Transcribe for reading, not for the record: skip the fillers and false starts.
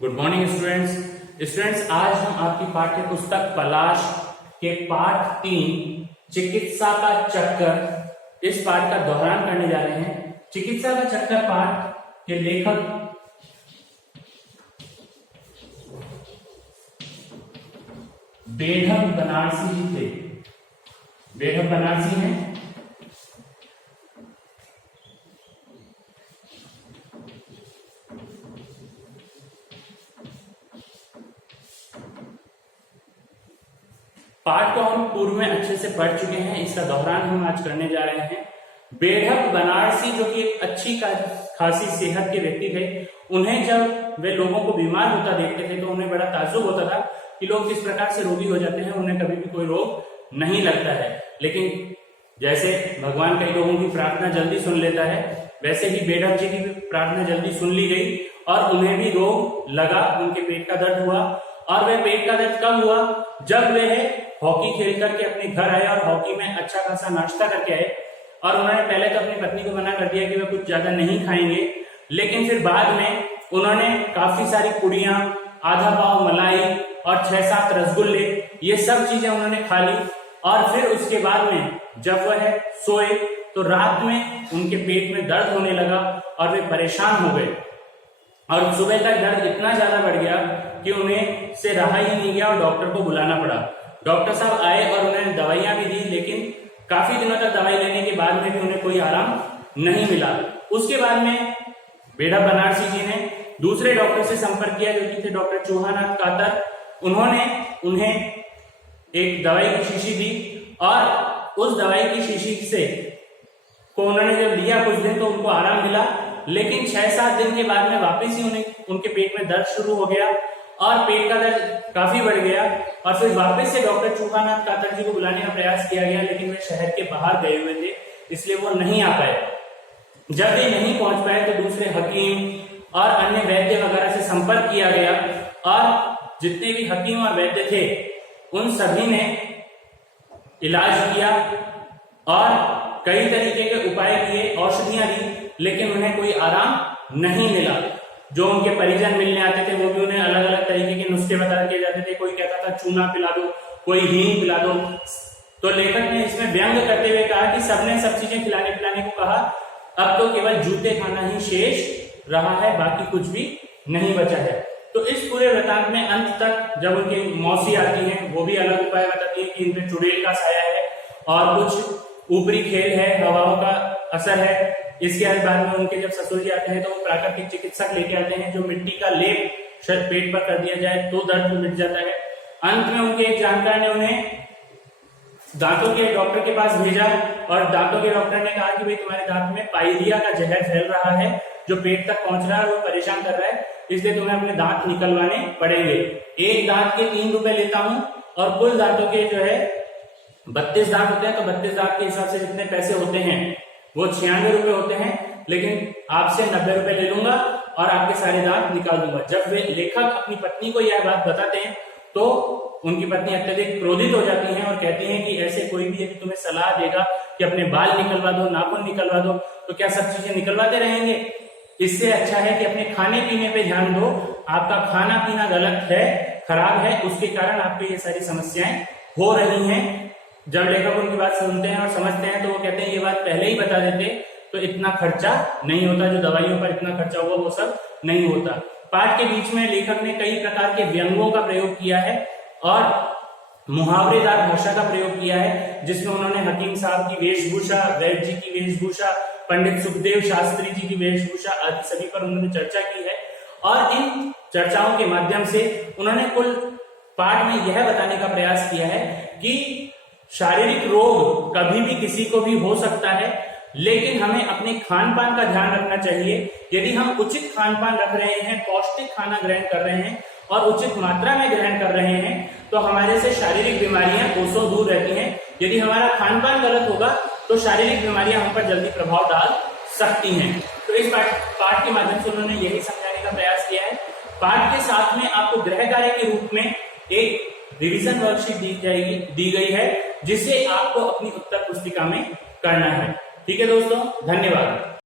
Good morning students, आज हम आपकी पाठ्य पुस्तक पलाश के पाठ 3 चिकित्सा का चक्कर इस पाठ का दोहरान करने जा रहे हैं। चिकित्सा का चक्कर पाठ के लेखक बेढप बनारसी जी थे। बेढप बनारसी हैं। पाठ को हम पूर्व में अच्छे से पढ़ चुके हैं, इसका दोहरान हम आज करने जा रहे हैं। बेढप बनारसी जो कि एक अच्छी खासी सेहत के व्यक्ति थे, उन्हें जब वे लोगों को बीमार होता देखते थे तो उन्हें बड़ा ताज्जुब होता था कि लोग किस प्रकार से रोगी हो जाते हैं, उन्हें कभी भी कोई रोग नहीं लगता है। लेकिन जैसे भगवान कई लोगों की प्रार्थना जल्दी सुन लेता है, वैसे ही बेढप जी की भी प्रार्थना जल्दी सुन ली गई और उन्हें भी रोग लगा। उनके पेट का दर्द हुआ और वह पेट का दर्द कब हुआ, जब वे हॉकी खेल करके अपने घर आए और हॉकी में अच्छा खासा नाश्ता करके आए। और उन्होंने पहले तो अपनी पत्नी को मना कर दिया कि वे कुछ ज्यादा नहीं खाएंगे, लेकिन फिर बाद में उन्होंने काफी सारी पुड़ियां, आधा पाव मलाई और 6-7 रसगुल्ले, ये सब चीजें उन्होंने खा ली। और फिर उसके बाद में जब वह सोए तो रात में उनके पेट में दर्द होने लगा और वे परेशान हो गए और सुबह तक दर्द इतना ज्यादा बढ़ गया कि उन्हें से रहा ही नहीं गया और डॉक्टर को बुलाना पड़ा। डॉक्टर साहब आए और उन्हें दवाइयां भी दी, लेकिन काफी दिनों तक दवाई लेने के बाद में भी उन्हें कोई आराम नहीं मिला। उसके बाद में बेढप बनारसी जी ने दूसरे डॉक्टर से संपर्क किया जो कि थे डॉक्टर चौहानाथ कातर। उन्होंने उन्हें एक दवाई की शीशी दी और उस दवाई की शीशी से को उन्होंने जब लिया कुछ दिन तो उनको आराम मिला, लेकिन 6-7 दिन के बाद में वापस ही उनके पेट में दर्द शुरू हो गया और पेट का दर्द काफी बढ़ गया। और फिर वापस से डॉक्टर चौहानाथ कातर जी को बुलाने का प्रयास किया गया, लेकिन वे शहर के बाहर गए हुए थे, इसलिए वो नहीं आ पाए। जब वे नहीं पहुंच पाए तो दूसरे हकीम और अन्य वैद्य वगैरह से संपर्क किया गया और जितने भी हकीम और वैद्य थे उन सभी ने इलाज किया और कई तरीके के उपाय किए, औषधियां दी, लेकिन उन्हें कोई आराम नहीं मिला। जो उनके परिजन मिलने आते थे वो भी उन्हें अलग अलग तरीके के नुस्खे बता दिए जाते थे। कोई कहता था चूना पिला दो, कोई हींग पिला दो। तो लेखक ने इसमें व्यंग करते हुए कहा कि सबने सब चीजें खिलाने पिलाने को कहा, अब तो केवल जूते खाना ही शेष रहा है, बाकी कुछ भी नहीं बचा है। तो इस पूरे वृतांत में अंत तक जब उनकी मौसी आती है वो भी अलग उपाय बताती है कि इनमें चुड़ैल का साया है और कुछ ऊपरी खेल है, हवाओं का असर है। इसके बाद में उनके जब ससुर जी आते हैं तो वो प्राकृतिक चिकित्सक लेके आते हैं जो मिट्टी का लेप शायद पेट पर कर दिया जाए तो दर्द मिट जाता है। अंत में उनके एक जानकार ने उन्हें दांतों के डॉक्टर के पास भेजा और दांतों के डॉक्टर ने कहा कि भाई तुम्हारे दांत में पाइलिया का जहर फैल रहा है जो पेट तक पहुंच रहा है और वो परेशान कर रहा है, इसलिए तुम्हें अपने दांत निकलवाने पड़ेंगे। एक दांत के 3 रुपए लेता हूं और कुल दांतों के जो है 32 दांत होते हैं, तो 32 दांत के हिसाब से जितने पैसे होते हैं वो 96 रुपए होते हैं, लेकिन आपसे 90 रुपए ले लूंगा और आपके सारे दांत निकाल दूंगा। जब वे लेखक अपनी पत्नी को यह बात बताते हैं तो उनकी पत्नी अत्यधिक क्रोधित हो जाती हैं और कहती हैं कि ऐसे कोई भी यदि तुम्हें सलाह देगा कि अपने बाल निकलवा दो, नाखून निकलवा दो, तो क्या सब चीजें निकलवाते रहेंगे? इससे अच्छा है कि अपने खाने पीने पे ध्यान दो। आपका खाना पीना गलत है, खराब है, उसके कारण आपको ये सारी समस्याएं हो रही हैं। जब लेखक उनकी बात सुनते हैं और समझते हैं तो वो कहते हैं ये बात पहले ही बता देते तो इतना खर्चा नहीं होता, जो दवाइयों पर इतना खर्चा हुआ वो सब नहीं होता। पाठ के बीच में लेखक ने कई प्रकार के व्यंगों का प्रयोग किया है और मुहावरेदार भाषा का प्रयोग किया है, जिसमें उन्होंने हकीम साहब की वेशभूषा, वैद्य जी की वेशभूषा, पंडित सुखदेव शास्त्री जी की वेशभूषा आदि सभी पर उन्होंने चर्चा की है। और इन चर्चाओं के माध्यम से उन्होंने कुल पाठ में यह बताने का प्रयास किया है कि शारीरिक रोग कभी भी किसी को भी हो सकता है, लेकिन हमें अपने खान पान का ध्यान रखना चाहिए। यदि हम उचित खान पान रख रहे हैं, पौष्टिक खाना ग्रहण कर रहे हैं और उचित मात्रा में ग्रहण कर रहे हैं तो हमारे से शारीरिक बीमारियां कोसों दूर रहती हैं। यदि हमारा खान पान गलत होगा तो शारीरिक बीमारियां हम पर जल्दी प्रभाव डाल सकती हैं। तो इस पाठ के माध्यम से उन्होंने यही समझाने का प्रयास किया है। पाठ के साथ में आपको गृह कार्य के रूप में एक रिवीजन वर्कशीट दी गई है, जिसे आपको अपनी उत्तर पुस्तिका में करना है। ठीक है दोस्तों, धन्यवाद।